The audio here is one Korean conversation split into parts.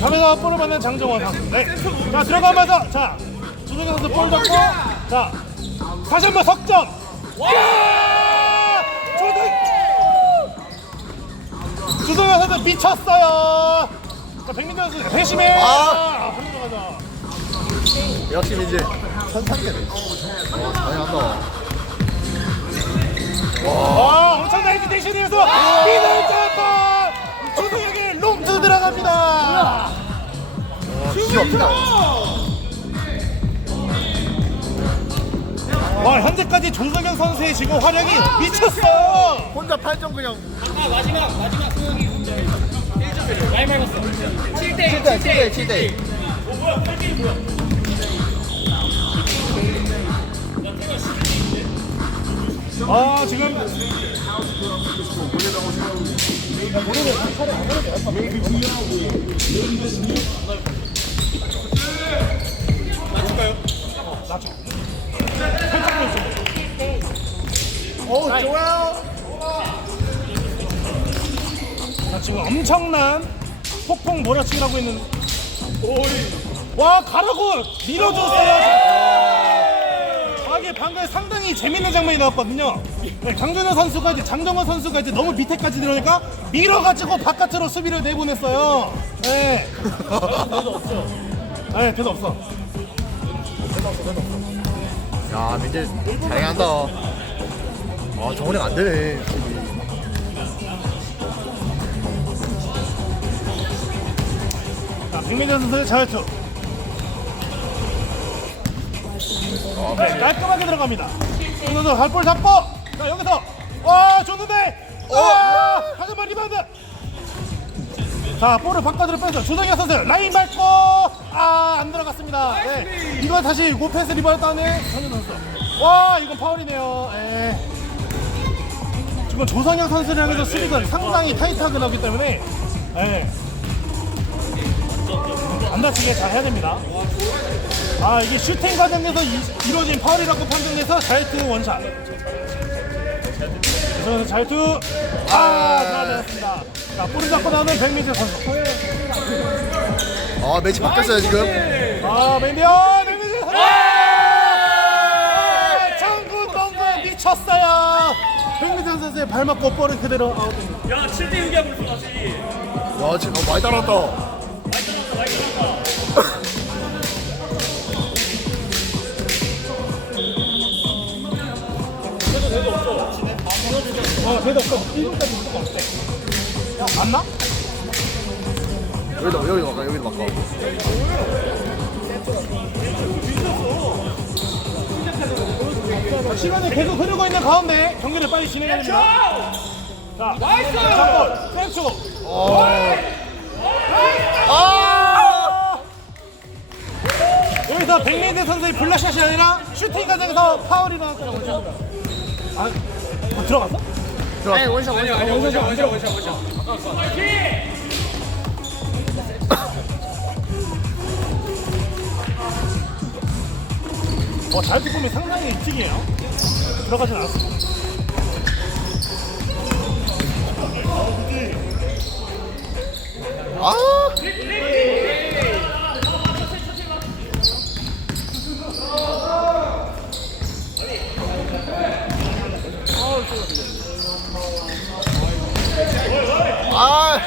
카메라 볼을 받는 장정원. 네. 자 들어가면서 자 주동현 선수 볼 잡고 자 다시 한번 석점. 와! 주동 주동현 선수 미쳤어요. 자 백민정 선수 회심해. 아! 아, 한 들어가자. 역시 민지 천상계네. 어, 잘한다. 와 엄청난 헤지테이션이어서 미들 주동현이 롱투 들어갑니다. 기가 막히다. 와 현재까지 조성현 선수의 지금 활약이 미쳤어요. 혼자 8점 그냥 마지막 마지막 소영이 문제 1점 많이 말았어 7대 7대 7대 7대. 아 지금 오, 좋아요. 자, 지금 엄청난 폭풍 몰아치기를 하고 있는 와 가라고 밀어줬어요 아, 이게 방금 상당히 재밌는 장면이 나왔거든요. 네, 강준호 선수가 이제 장정원 선수가 이제 너무 밑에까지 들어오니까 밀어가지고 바깥으로 수비를 내보냈어요. 네. 대도 없어 네 대도 없어. 야, 민지 잘한다. 아, 정원이가 안 되네. 자 백민현 선수 자유투 네, 깔끔하게 들어갑니다. 이 선수 발볼 잡고 자 여기서 와 줬는데 와 하지만 리바운드. 자 볼을 바깥으로 빼서 조성현 선수 라인 밟고 아안 들어갔습니다. 네. 이거 다시 고패스 리바운드 따네 성현 선수. 와 이건 파울이네요. 예. 지금 조성현 선수를 향해서 수비가 상당히 타이트하게 나오기 때문에 예. 안 다치게 잘 해야 됩니다. 아 이게 슈팅 과정에서 이, 이루어진 파울이라고 판정돼서 자유투 원샷. 그래서 자유투 아 들어갔습니다. 자 볼을 잡고 나오는 백민재 선수. 아, 매치 바뀌었어요, 지금. 아 맨디어 백민재 선수. 아, 장군 동구 미쳤어요. 백민재 선수의 발 맞고 볼을 그대로 아웃됩니다. 야 7대 6이야 벌써 다시 와, 지금 어, 많이 따랐다. 아 대도 없어. 1분까지 무조건 없대. 야 맞나? 여기도, 여기도 바꿔, 여기도 바꿔. 자, 시간이 계속 흐르고 있는 가운데 경기를 빨리 진행해야 됩니다. 자, 나이스! 여기서 백레이드 선수의 블락샷이 아니라 슈팅 과정에서 파울이 나왔다고 보십니다. 아, 어, 들어갔어? 아니 원샷 원샷 아니 원샷 원샷 원샷 원샷 어, 자유투 꿈이 상당히 일찍이에요. 들어가진. 아! 아!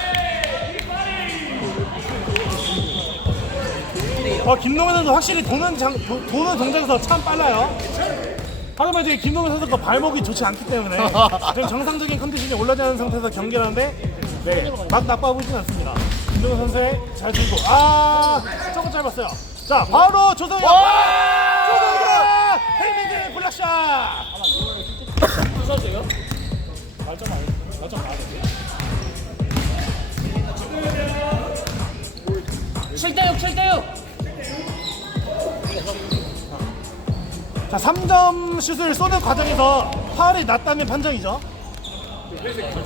어, 김동현 선수 확실히 도는 장, 도, 도는 동작에서 참 빨라요. 하지만 이제 김동현 선수가 발목이 좋지 않기 때문에 지금 정상적인 컨디션이 올라지 않은 상태에서 경기를 하는데 네, 막 나빠 보이진 않습니다. 김동현 선수의 잘 들고 아 조금 짧았어요. 자 바로 조성현 조성현 헬미드 블락샷 부서져요? 말좀 안 말좀 안 해. 7대6 7대6 자 3점 슛을 쏘는 과정에서 파울이 났다면 판정이죠.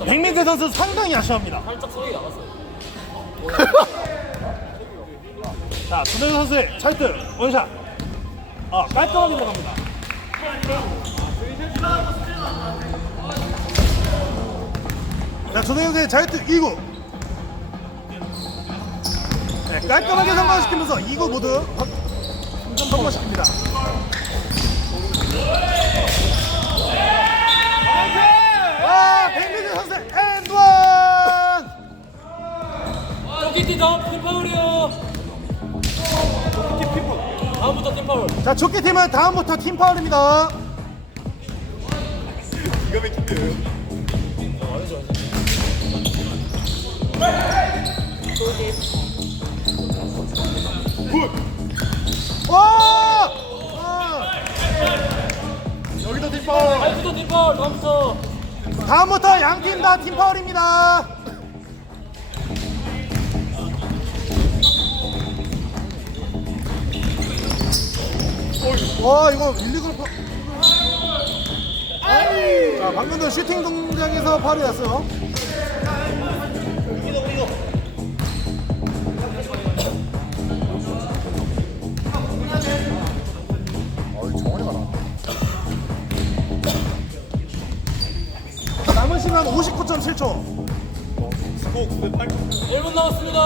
백민재 선수 상당히 아쉬워합니다. 살짝 소리 나갔어요 자, 조정현 선수의 찰트 원샷. 아, 깔끔하게 들어갑니다. 자, 조정현 선수의 찰트 2구. 네, 깔끔하게 성공시키면서 2구 모두 성공시킵니다. 조끼티 다음 팀 파울이요 다음부터 팀 파울 자, 조끼 팀은 다음부터 팀 파울입니다. 와! 와! 여기도 팀 파울. 다음부터 팀 파울 다음부터 다음부터 양팀 다 팀 파울입니다. 와 이거 일리걸 파. 자 방금 전 슈팅 동작에서 파울이 났어요. 어, 정원이가 나. 남은 시간 59.7초. 1분 남았습니다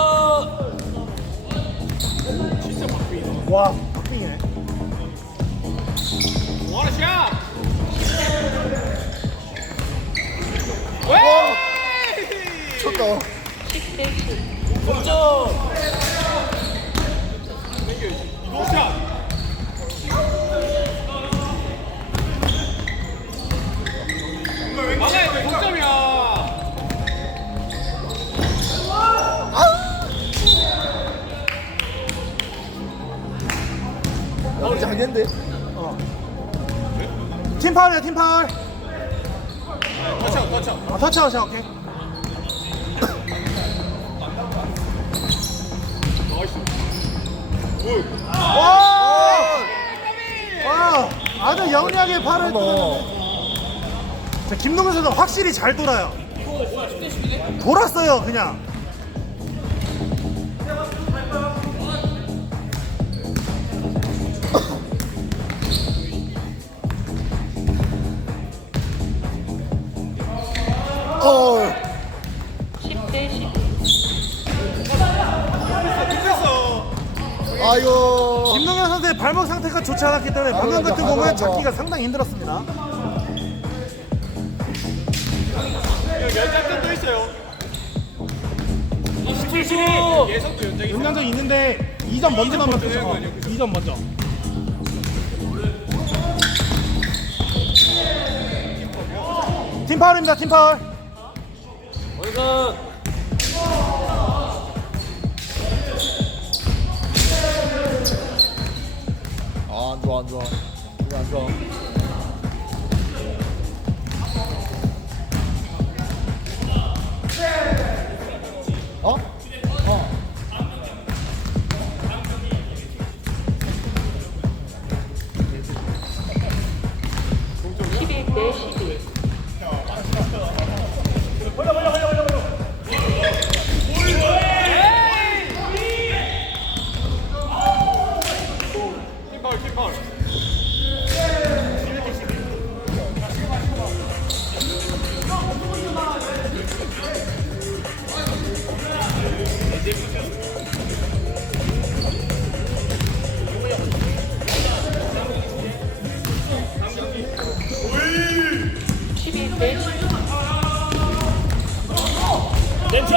와 박빙이네. 쳤다. 팀 파울이야 팀 파울. 터치아웃 터치아웃. 아 터치아웃이야 오케이. 와! 와! 아주 영리하게 팔을 어. 자, 김동현 선수 확실히 잘 돌아요. 돌았어요 그냥. 어. 10대 10. 아이고. 김동현 선수의 발목 상태가 좋지 않았기 때문에 방금 같은 공은 잡기가 상당히 힘들었습니다. 네, 27초 연장전 있는데 2점 먼저만 맞춰서 2점 먼저. 팀 파울입니다. 팀 파울. 아, 안 좋아, 안 좋아. 이거 안 좋아.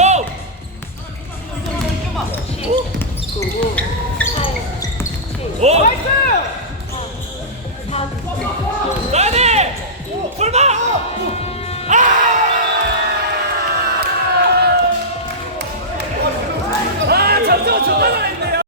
고! 오! 나이스! 나야 돼! 설마!